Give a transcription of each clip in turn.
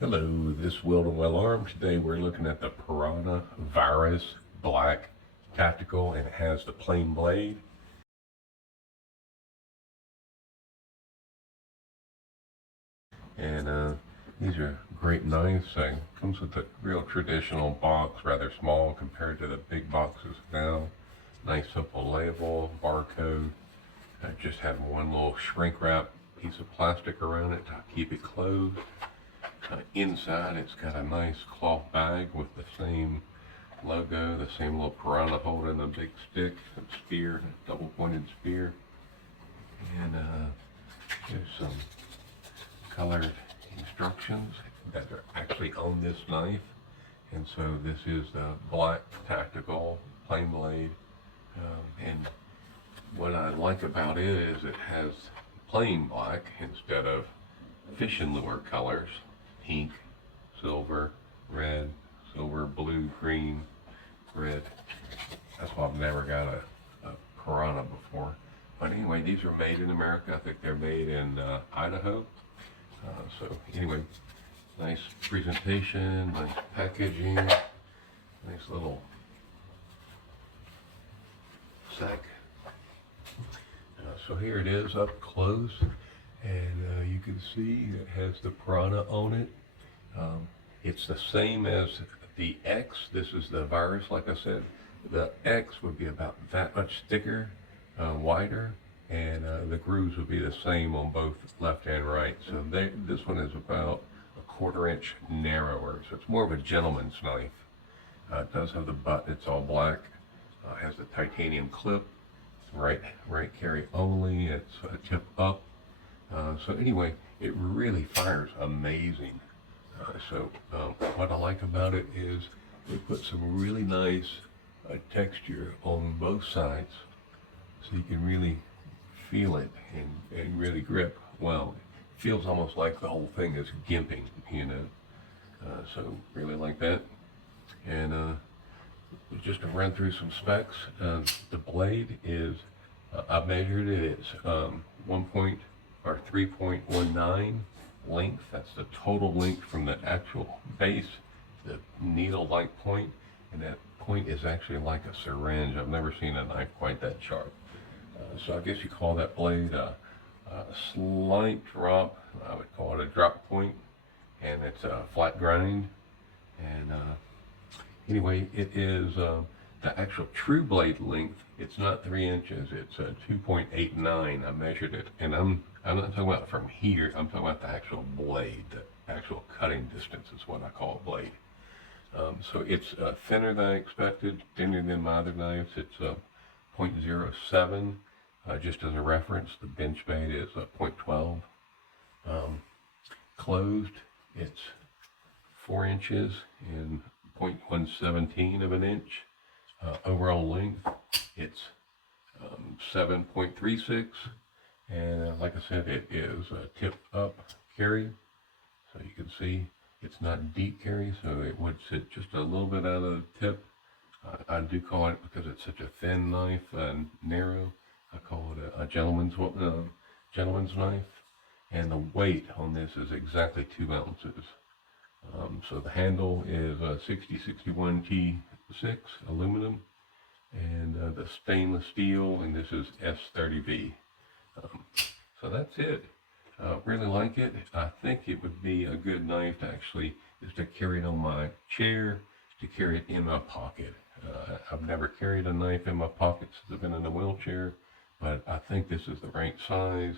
Hello, this is Will and Well Armed. Today we're looking at the Piranha Virus Black Tactical, and it has the plain blade. And these are great knives. It comes with a real traditional box, rather small compared to the big boxes now. Nice simple label, barcode. I just have one little shrink wrap piece of plastic around it to keep it closed. Inside it's got a nice cloth bag with the same logo, the same little piranha holding a big stick, a spear, a double pointed spear. And there's some colored instructions that are actually on this knife. And so this is the black tactical plain blade. And what I like about it is it has plain black instead of fishing lure colors. Pink, silver, red, silver, blue, green, red. That's why I've never got a piranha before. But anyway, these are made in America. I think they're made in Idaho. So anyway, nice presentation, nice packaging, nice little sack. So here it is up close, and you can see it has the piranha on it. It's the same as the X. This is the virus, like I said. The X would be about that much thicker, wider, and the grooves would be the same on both left and right. So this one is about a 1/4 inch narrower, so it's more of a gentleman's knife. It does have the butt, it's all black. It has the titanium clip, right carry only, it's tip up. So anyway, it really fires amazing. What I like about it is they put some really nice texture on both sides, so you can really feel it and really grip. Well, it feels almost like the whole thing is gimping, you know. So really like that. And just to run through some specs, the blade is, I measured it, it's 3.19 length. That's the total length from the actual base, the needle-like point, and that point is actually like a syringe. I've never seen a knife quite that sharp. So I guess you call that blade a slight drop. I would call it a drop point, and it's a flat grind. And anyway, it is the actual true blade length. It's not 3 inches. It's 2.89. I measured it, and I'm not talking about from here. I'm talking about the actual blade. The actual cutting distance is what I call a blade. So it's thinner than I expected, thinner than my other knives. It's 0.07. Just as a reference, the bench blade is 0.12. Closed, it's 4 inches and 0.117 of an inch. Overall length, it's 7.36, and like I said, it is a tip up carry, so you can see it's not deep carry, so it would sit just a little bit out of the tip. I do call it, because it's such a thin knife and narrow, I call it a gentleman's knife, and the weight on this is exactly 2 ounces. So the handle is 6061 T6 aluminum, and the stainless steel, and this is S30V. So that's it. Really like it. I think it would be a good knife to actually just to carry it on my chair, to carry it in my pocket. I've never carried a knife in my pocket since I've been in a wheelchair, but I think this is the right size.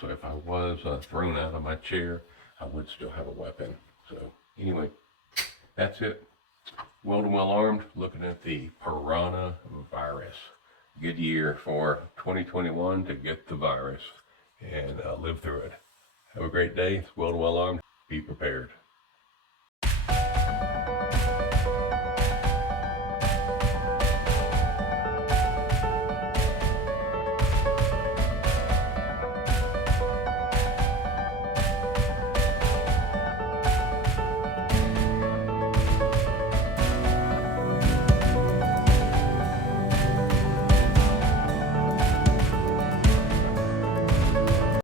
So if I was thrown out of my chair, I would still have a weapon. So anyway, that's it. Well and well armed, looking at the Piranha virus. Good year for 2021 to get the virus and live through it. Have a great day. It's well and well armed. Be prepared.